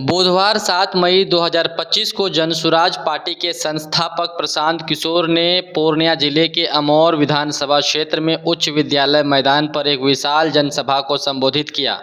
बुधवार 7 मई 2025 को जनसुराज पार्टी के संस्थापक प्रशांत किशोर ने पूर्णिया जिले के अमौर विधानसभा क्षेत्र में उच्च विद्यालय मैदान पर एक विशाल जनसभा को संबोधित किया।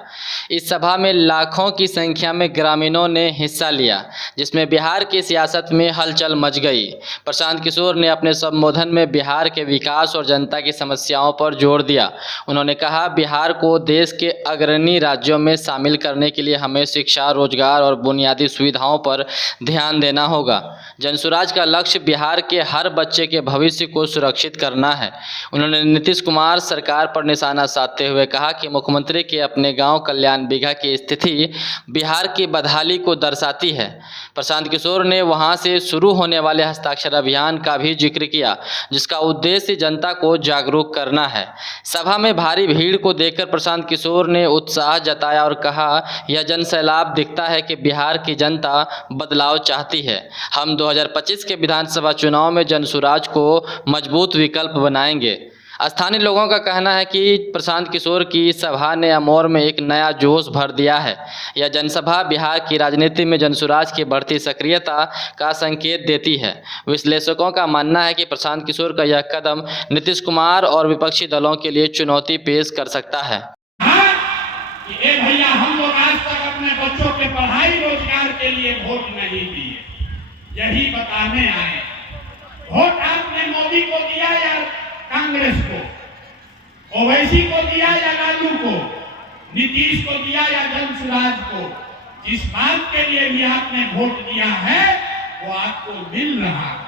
इस सभा में लाखों की संख्या में ग्रामीणों ने हिस्सा लिया, जिसमें बिहार की सियासत में हलचल मच गई। प्रशांत किशोर ने अपने संबोधन में बिहार के विकास और जनता की समस्याओं पर जोर दिया। उन्होंने कहा, बिहार को देश के अग्रणी राज्यों में शामिल करने के लिए हमें शिक्षा, रोजगार और बुनियादी सुविधाओं पर ध्यान देना होगा। जनसुराज का लक्ष्य बिहार के हर बच्चे के भविष्य को सुरक्षित करना है। उन्होंने नीतीश कुमार सरकार पर निशाना साधते हुए कहा कि मुख्यमंत्री के अपने गांव कल्याण बिघा की स्थिति बिहार की बदहाली को दर्शाती है। प्रशांत किशोर ने वहां से शुरू होने वाले हस्ताक्षर अभियान का भी जिक्र किया, जिसका उद्देश्य जनता को जागरूक करना है। सभा में भारी भीड़ को देखकर प्रशांत किशोर ने उत्साह जताया और कहा, यह जनसैलाब दिखता है कि बिहार की जनता बदलाव चाहती है। हम 2025 के विधानसभा चुनाव में जनसुराज को मजबूत विकल्प बनाएंगे। स्थानीय लोगों का कहना है कि प्रशांत किशोर की सभा ने अमौर में एक नया जोश भर दिया है। यह जनसभा बिहार की राजनीति में जनसुराज की बढ़ती सक्रियता का संकेत देती है। विश्लेषकों का मानना है कि प्रशांत किशोर का यह कदम नीतीश कुमार और विपक्षी दलों के लिए चुनौती पेश कर सकता है। भैया, हम लोग आज तक अपने बच्चों के पढ़ाई रोजगार के लिए वोट नहीं दिए, यही बताने आए। वोट आपने मोदी को दिया या कांग्रेस को, ओवैसी को दिया या लालू को, नीतीश को दिया या जनसुराज को? जिस बात के लिए भी आपने वोट दिया है वो आपको मिल रहा है।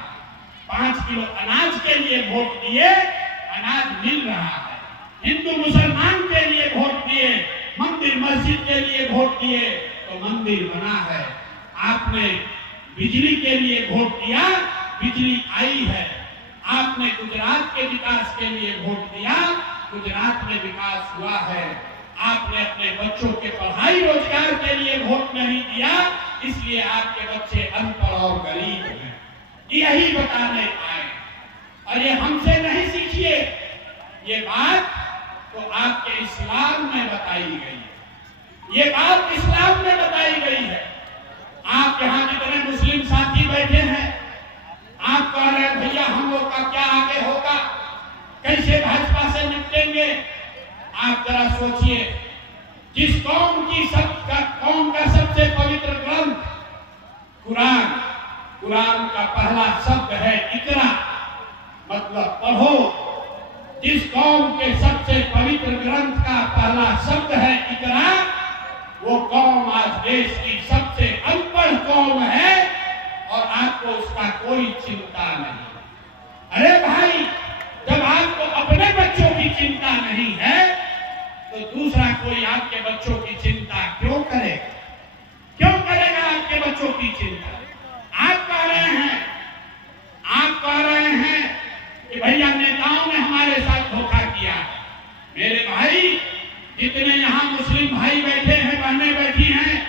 5 किलो अनाज के लिए वोट दिए, अनाज मिल रहा है। हिंदू मुसलमान के लिए वोट दिए, मंदिर मस्जिद के लिए वोट दिए तो मंदिर बना है। आपने बिजली के लिए वोट दिया, बिजली आई है। आपने गुजरात के विकास के लिए वोट दिया, गुजरात में विकास हुआ है। आपने अपने बच्चों के पढ़ाई रोजगार के लिए वोट नहीं दिया, इसलिए आपके बच्चे अनपढ़ और गरीब हैं। यही बताने आए। और ये हमसे नहीं सीखिए, ये बात तो आपके इस्लाम में बताई गई है। ये बात इस्लाम में बताई गई है। आप यहाँ जितने मुस्लिम साथी बैठे हैं, आप कह रहे हैं भैया हम लोग का क्या आगे होगा, कैसे भाजपा से निपटेंगे? आप जरा सोचिए, जिस कौम का सबसे पवित्र ग्रंथ कुरान, कुरान का पहला शब्द है इकरा, मतलब पढ़ो। जिस कौम के सबसे पवित्र ग्रंथ का पहला शब्द है इकरा, वो कौम आज देश की सबसे अनपढ़ कौम है और आपको उसका कोई चिंता नहीं। अरे भाई, जब आपको अपने बच्चों की चिंता नहीं है तो दूसरा कोई आपके बच्चों की चिंता क्यों करेगा? क्यों करेगा आपके बच्चों की चिंता? आप कह रहे हैं कि भैया नेताओं ने हमारे साथ धोखा किया। मेरे भाई, जितने यहाँ मुस्लिम भाई बैठे हैं, बहनें बैठी हैं,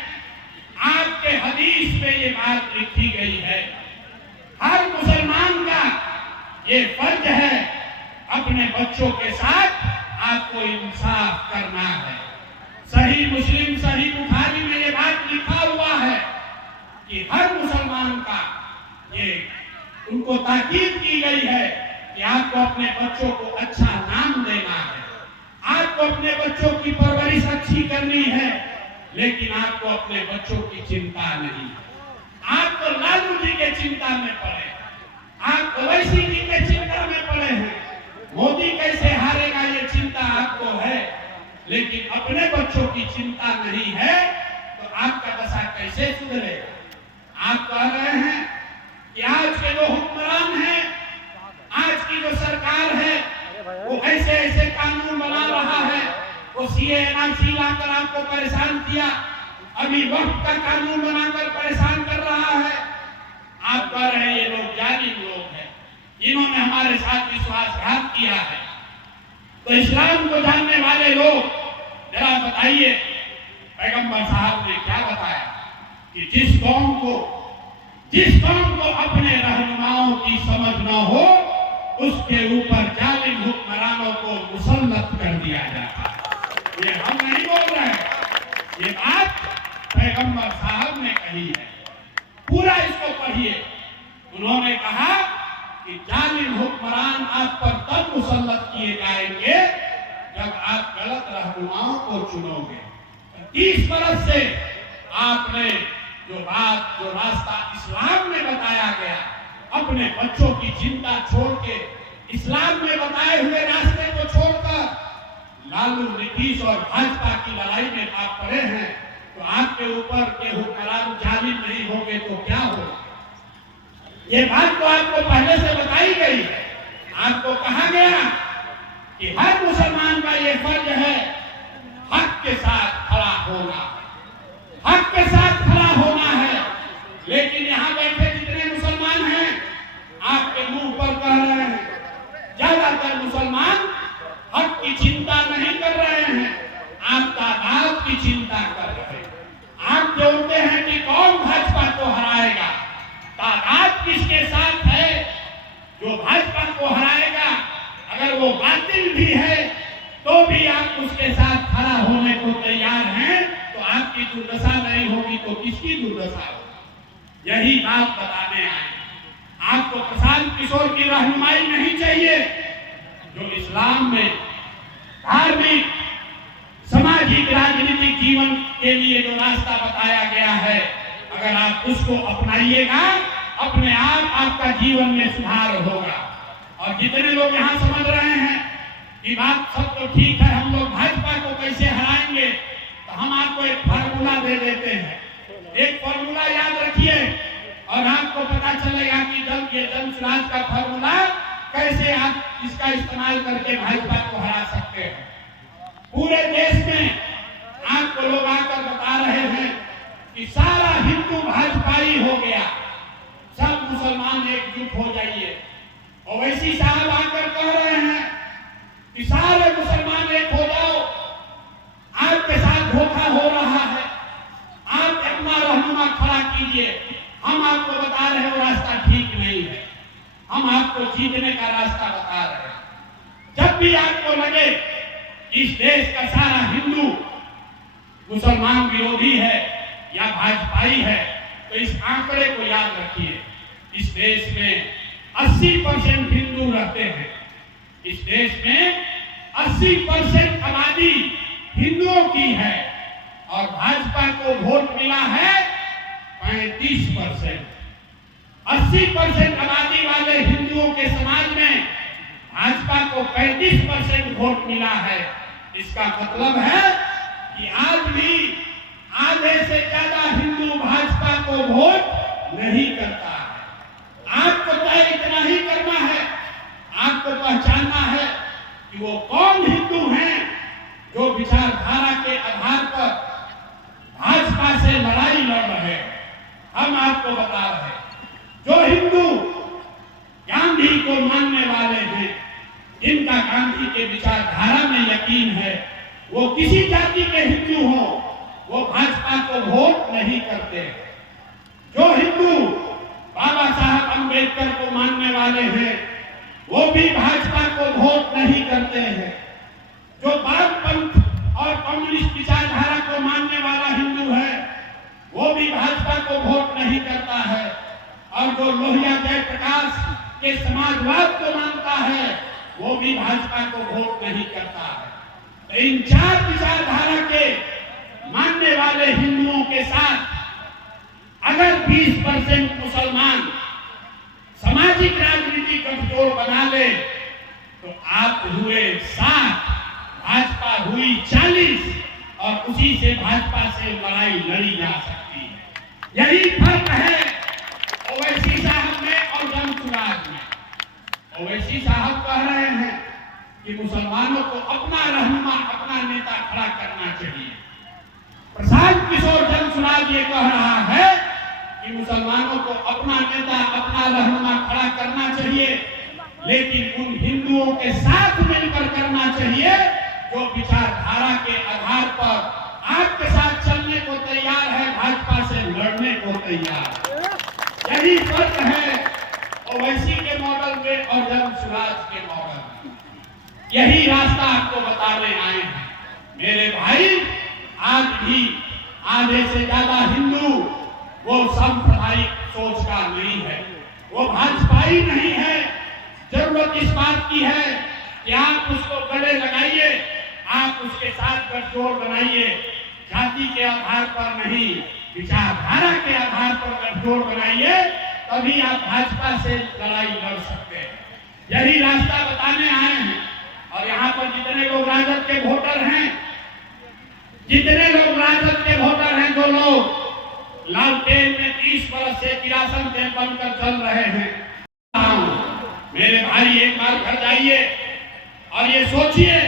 आपके हदीस में ये बात लिखी गई है। हर मुसलमान का ये फर्ज है, अपने बच्चों के साथ आपको इंसाफ करना है। सही मुस्लिम, सही बुखारी में ये बात लिखा हुआ है कि हर मुसलमान का ये उनको ताकीद की गई है कि आपको अपने बच्चों को अच्छा नाम देना है, आपको अपने बच्चों की परवरिश अच्छी करनी है, लेकिन आपको अपने बच्चों की चिंता नहीं। आप तो लालू जी के चिंता में पड़े, आप ओवैसी जी के चिंता में पड़े हैं, मोदी कैसे हारेगा ये चिंता आपको है, लेकिन अपने बच्चों की चिंता नहीं है तो आपका दशा कैसे सुधरेगा? आप कह रहे हैं कि आज के जो हुक्मरान हैं, आज की जो सरकार है, वो ऐसे ऐसे कानून बना रहा है, वो सीए एनआरसी लाकर आपको परेशान किया, अभी वक्त का कानून बनाकर परेशान कर रहा है। आप कह रहे हैं ये लोग जालिम लोग हैं, इन्होंने हमारे साथ विश्वासघात किया है। तो इस्लाम को जानने वाले लोग जरा बताइए, पैगंबर साहब ने क्या बताया कि जिस कौम को अपने रहनुमाओं की समझ न हो, उसके ऊपर जालिम हुक्मरानों को मुसल्लत कर दिया जाता है। ये हम नहीं बोल रहे हैं, ये बात पैगंबर साहब ने कही है। पूरा इसको पढ़िए। उन्होंने कहा कि जालिम हुक्मरान आप पर तब मुसल्लत किए जाएंगे जब आप गलत रहनुमाओं को चुनोगे। 30 बरस से आपने जो रास्ता इस्लाम में बताया गया, अपने बच्चों की चिंता छोड़ के इस्लाम में बताए हुए रास्ते को छोड़कर लालू, नीतीश और भाजपा की लड़ाई में आप पड़े हैं, तो आपके ऊपर के हुक्मरान जालिम नहीं होंगे तो क्या होगा? ये बात तो आपको पहले से बताई गई है। आपको कहा गया कि हर मुसलमान का ये फर्ज है हक के साथ खड़ा होना, हक के साथ खड़ा होना है। लेकिन यहाँ बैठे जितने मुसलमान हैं, आपके मुंह पर कह रहे हैं, ज्यादातर मुसलमान हक की चिंता नहीं कर रहे हैं, आप तादाद की चिंता कर रहे हैं। आप जोड़ते हैं कि कौन भाजपा को हराएगा, तादाद किसके साथ है। जो भाजपा को हराएगा, अगर वो बातिल भी है तो भी आप उसके साथ खड़ा होने को तैयार हैं, तो आपकी दुर्दशा नहीं होगी तो किसकी दुर्दशा होगी? यही बात बताने आए। आपको प्रशांत किशोर की रहनुमाई नहीं चाहिए। जो इस्लाम में धार्मिक, सामाजिक, राजनीतिक जीवन के लिए जो रास्ता बताया गया है, अगर आप उसको अपनाइएगा, अपने आप आपका जीवन में सुधार होगा। और जितने लोग यहाँ समझ रहे हैं कि बात सब तो ठीक है, हम लोग भाजपा को कैसे हराएंगे, तो हम आपको एक फार्मूला दे देते हैं। एक फार्मूला याद रखिए और आपको पता चलेगा कि ये जन सुराज का फार्मूला कैसे आप इसका इस्तेमाल करके भाजपा को हरा सकते हैं। पूरे देश में आपको लोग आकर बता रहे हैं कि सारा हिंदू भाजपाई हो गया, सब मुसलमान एकजुट हो जाइए। ओवैसी साहब आकर कह रहे हैं कि सारे मुसलमान एक हो जाओ, आपके साथ धोखा हो रहा है, आप अपना रहनुमा खड़ा कीजिए। हम आपको बता रहे हैं वो रास्ता ठीक नहीं है, हम आपको जीतने का रास्ता बता रहे हैं। जब भी आपको लगे इस देश का सारा हिंदू मुसलमान विरोधी है या भाजपाई है, तो इस आंकड़े को याद रखिए। इस देश में 80% हिंदू रहते हैं। इस देश में 80% आबादी हिंदुओं की है और भाजपा को वोट मिला है 35%। 80% आबादी वाले हिंदुओं के समाज में भाजपा को 35% वोट मिला है। इसका मतलब है कि आज भी आधे से ज्यादा हिंदू भाजपा को वोट नहीं करता है। आपको तय इतना ही करना है, आपको पहचानना है कि वो कौन हिंदू हैं जो विचारधारा के आधार पर भाजपा से लड़ाई लड़ रहे हैं। हम आपको बता रहे हैं, जो हिंदू गांधी को मानने वाले हैं, जिनका गांधी के विचारधारा में यकीन है, वो किसी जाति के हिंदू हो, वो भाजपा को वोट नहीं करते। जो हिंदू बाबा साहब अंबेडकर को मानने वाले हैं, वो भी भाजपा को वोट नहीं करते हैं। जो वामपंथ और कम्युनिस्ट विचारधारा को मानने वाला हिंदू है, वो भी भाजपा को वोट नहीं करता है। और जो लोहिया जयप्रकाश के समाजवाद को मानता है, वो भी भाजपा को वोट नहीं करता है। तो इन चार विचारधारा के मानने वाले हिंदुओं के साथ अगर 20% मुसलमान सामाजिक राजनीति गठजोड़ बना ले, तो आप हुए 60, भाजपा हुई 40 और उसी से भाजपा से लड़ाई लड़ी जा सकती है। यही फर्क है ओवैसी साहब में और जन सुराज में। ओवैसी साहब कह रहे हैं कि मुसलमानों को अपना रहनुमा, अपना नेता खड़ा करना चाहिए। प्रशांत किशोर जन सुराज ये कह रहा है कि मुसलमानों को अपना नेता, अपना रहनुमा खड़ा करना चाहिए, लेकिन उन हिंदुओं के साथ मिलकर करना चाहिए जो विचारधारा के आधार पर आपके साथ चलने को तैयार है, भाजपा से लड़ने को तैयार है। यही फर्क है ओवैसी के मॉडल में और जन सुराज के मॉडल में। यही रास्ता आपको बताने आए हैं। मेरे भाई, आज भी आधे से ज्यादा हिंदू वो सांप्रदायिक सोच का नहीं है, वो भाजपाई नहीं है। जरूरत इस बात की है कि आप उसको गले लगाइए, आप उसके साथ गठजोड़ बनाइए, जाति के आधार पर नहीं, विचारधारा के आधार पर गठजोड़ बनाइए, तभी आप भाजपा से लड़ाई लड़ सकते हैं। यही रास्ता बताने आए हैं। और यहाँ पर जितने लोग राजद के वोटर हैं, जितने लोग राजद के वोटर हैं, जो लोग लालटेन में 30 वर्ष से किरासन तेल बनकर चल रहे हैं, मेरे भाई एक बार घर जाइए और ये सोचिए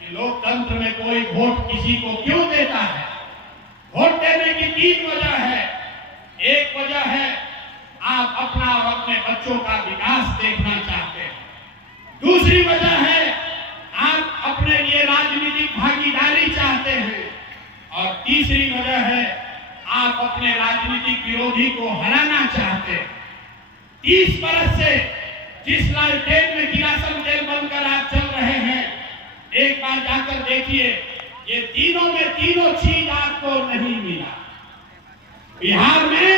कि लोकतंत्र में कोई वोट किसी को क्यों देता है। वोट देने की 3 वजह है। एक वजह है आप अपना और अपने बच्चों का विकास देखना चाहते हैं। दूसरी वजह है आप अपने लिए राजनीतिक भागीदारी चाहते हैं। और तीसरी वजह है आप अपने राजनीतिक विरोधी को हराना चाहते हैं। 30 वर्ष से जिस लालटेन में किरासन तेल बनकर आप चल रहे हैं, एक बार जाकर देखिए, ये तीनों में तीनों चीज आपको नहीं मिला। बिहार में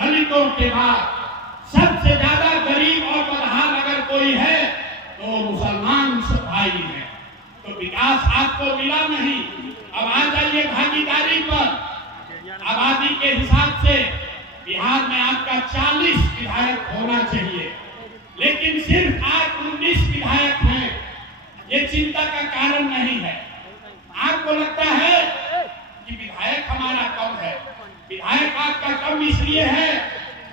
दलितों के बाद सबसे ज्यादा गरीब और बदहाल अगर कोई है तो मुसलमान भाई है। तो विकास आपको मिला नहीं। अब आ जाइए भागीदारी पर। आबादी के हिसाब से बिहार में आपका 40 विधायक होना चाहिए, लेकिन सिर्फ आज 19 विधायक हैं। ये चिंता का कारण नहीं है। आपको लगता है कि विधायक हमारा कम है। विधायक आपका कम इसलिए है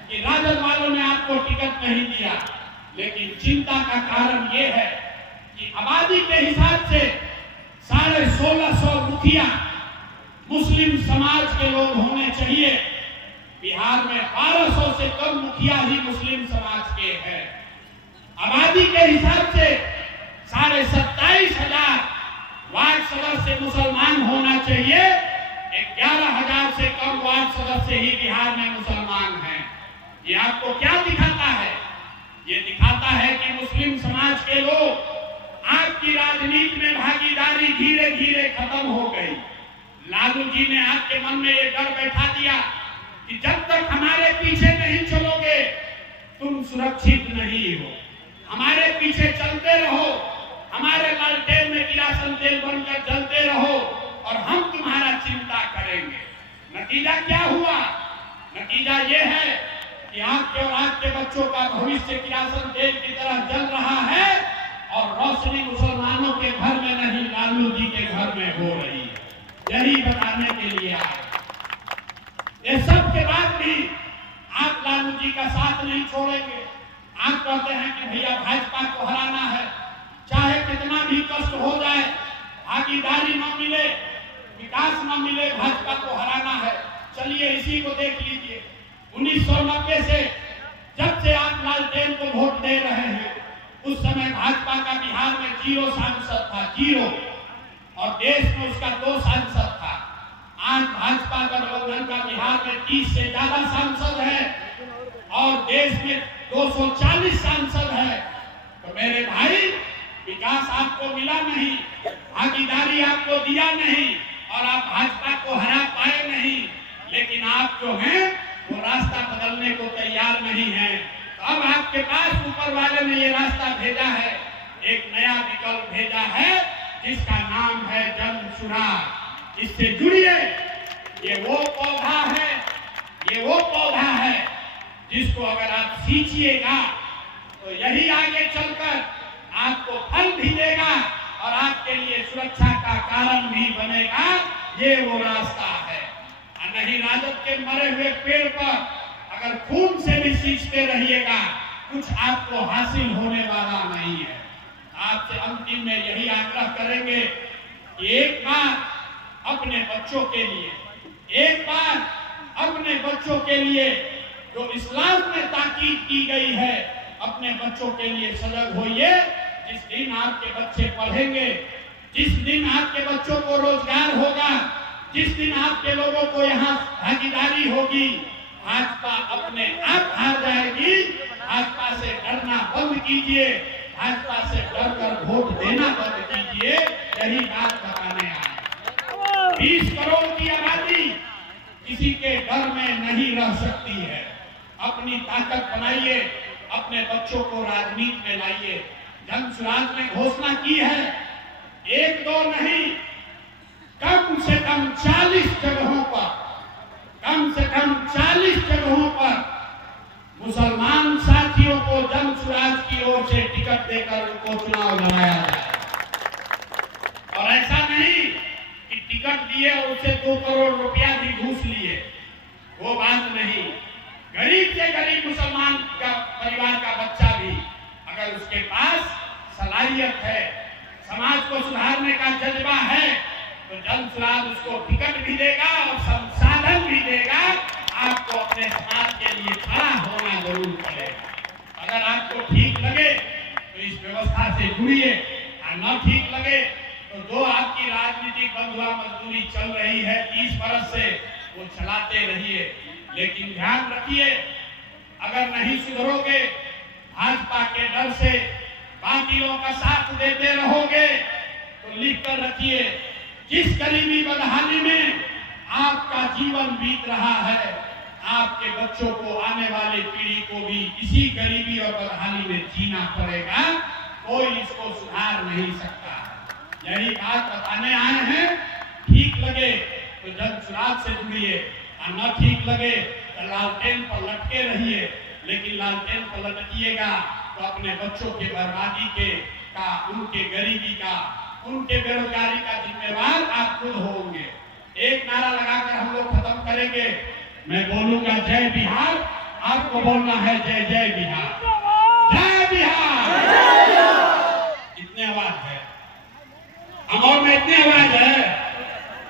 कि राजद वालों ने आपको टिकट नहीं दिया, लेकिन चिंता का कारण ये है कि आबादी के हिसाब से 1650 मुखिया मुस्लिम समाज के लोग होने चाहिए। बिहार में 1200 से कम मुखिया ही मुस्लिम समाज के हैं। आबादी के हिसाब से 27,500 वार्ड सदस्य मुसलमान होना चाहिए। 11,000 से कम वार्ड सदस्य ही बिहार में मुसलमान हैं। ये आपको क्या दिखाता है? ये दिखाता है कि मुस्लिम समाज के लोग आपकी राजनीति में भागीदारी धीरे धीरे खत्म हो गई। लालू जी ने आपके मन में ये डर बैठा दिया कि जब तक हमारे पीछे नहीं चलोगे तुम सुरक्षित नहीं हो, हमारे पीछे चलते रहो, हमारे लालटेन में किरासन तेल बनकर जलते रहो और हम तुम्हारा चिंता करेंगे। नतीजा क्या हुआ? नतीजा ये है कि आपके और आपके बच्चों का भविष्य किरासन तेल की तरह जल रहा है और रोशनी मुसलमानों के घर में नहीं, लालू जी के घर में हो रही है। यही बताने के लिए आए। ये सब के बाद भी आप लालू जी का साथ नहीं छोड़ेंगे। आप कहते हैं कि भैया भाजपा को हराना है, चाहे कितना भी कष्ट हो जाए, भागीदारी न मिले, विकास न मिले, भाजपा को हराना है। चलिए इसी को देख लीजिए। 1990 से जब से आप लालटेन को वोट दे रहे हैं, उस समय भाजपा का बिहार में 0 सांसद था, 0, और देश में उसका 2 सांसद था। आज भाजपा गठबंधन का बिहार में 30 से ज्यादा सांसद है और देश में 240 सांसद है। तो मेरे भाई, विकास आपको मिला नहीं, भागीदारी आपको दिया नहीं और आप भाजपा को हरा पाए नहीं, लेकिन आप जो हैं वो रास्ता बदलने को तैयार नहीं है। तो अब आपके पास ऊपर वाले ने ये रास्ता भेजा है, एक नया विकल्प भेजा है जिसका नाम है जन चुनाव। इससे जुड़िए। ये वो पौधा है, ये वो पौधा है जिसको अगर आप सींचिएगा तो यही आगे चलकर आपको फल भी देगा और आपके लिए सुरक्षा का कारण भी बनेगा। ये वो रास्ता है। और नहीं राजद के मरे हुए पेड़ पर अगर खून से भी सींचते रहिएगा, कुछ आपको हासिल होने वाला नहीं है। आपसे अंतिम में यही आग्रह करेंगे कि एक बार अपने बच्चों के लिए, एक बार अपने बच्चों के लिए जो इस्लाम में ताकीद की गई है, अपने बच्चों के लिए सजग होइए। जिस दिन आपके बच्चे पढ़ेंगे, जिस दिन आपके बच्चों को रोजगार होगा, जिस दिन आपके लोगों को यहाँ भागीदारी होगी, भाजपा अपने आप हार जाएगी। भाजपा से डरना बंद कीजिए, भाजपा से डर कर वोट देना बंद कीजिए। यही बात बताने आए। 20 करोड़ की आबादी किसी के डर में नहीं रह सकती है। अपनी ताकत बनाइए, अपने बच्चों को राजनीति में लाइए। जन सुराज ने घोषणा की है, एक दो नहीं, कम से कम 40 जगहों पर, कम से कम 40 जगहों पर मुसलमान साथियों को जन सुराज की ओर से टिकट देकर उनको चुनाव लड़ाया जाए। और ऐसा नहीं कि टिकट दिए और उससे 2 करोड़ रुपया भी घूस लिए, वो बात नहीं। गरीब से गरीब मुसलमान का परिवार का बच्चा भी अगर उसके पास सलाहियत है, समाज को सुधारने का जज्बा है, तो जन सुराज उसको टिकट भी देगा और संसाधन भी देगा। आपको अपने समाज के लिए खड़ा होना जरूर पड़ेगा। अगर आपको ठीक लगे तो इस व्यवस्था से जुड़िए, और न ठीक लगे तो जो आपकी राजनीतिक बंधुआ मजदूरी चल रही है 30 बरस से, वो चलाते रहिए। लेकिन ध्यान रखिए, अगर नहीं सुधरोगे, भाजपा के डर से बातिलों का साथ देते रहोगे, तो लिख कर रखिए, जिस गरीबी बदहाली में आपका जीवन बीत रहा है, आपके बच्चों को, आने वाले पीढ़ी को भी इसी गरीबी और बदहाली में जीना पड़ेगा। कोई इसको सुधार नहीं सकता। यही बात बताने आए हैं। ठीक लगे तो जन सुराज से जुड़िए, और न ठीक लगे तो लालटेन पर लटके रहिए। लेकिन लालटेन पर लटकिएगा तो अपने बच्चों के बर्बादी का, उनके गरीबी का, उनके बेरोजगारी का जिम्मेवार आप खुद होंगे। एक नारा लगाकर हम लोग खत्म करेंगे। मैं बोलूंगा जय बिहार, आपको बोलना है जय जय बिहार, जय बिहार। इतने आवाज है, अमौर में इतनी आवाज है।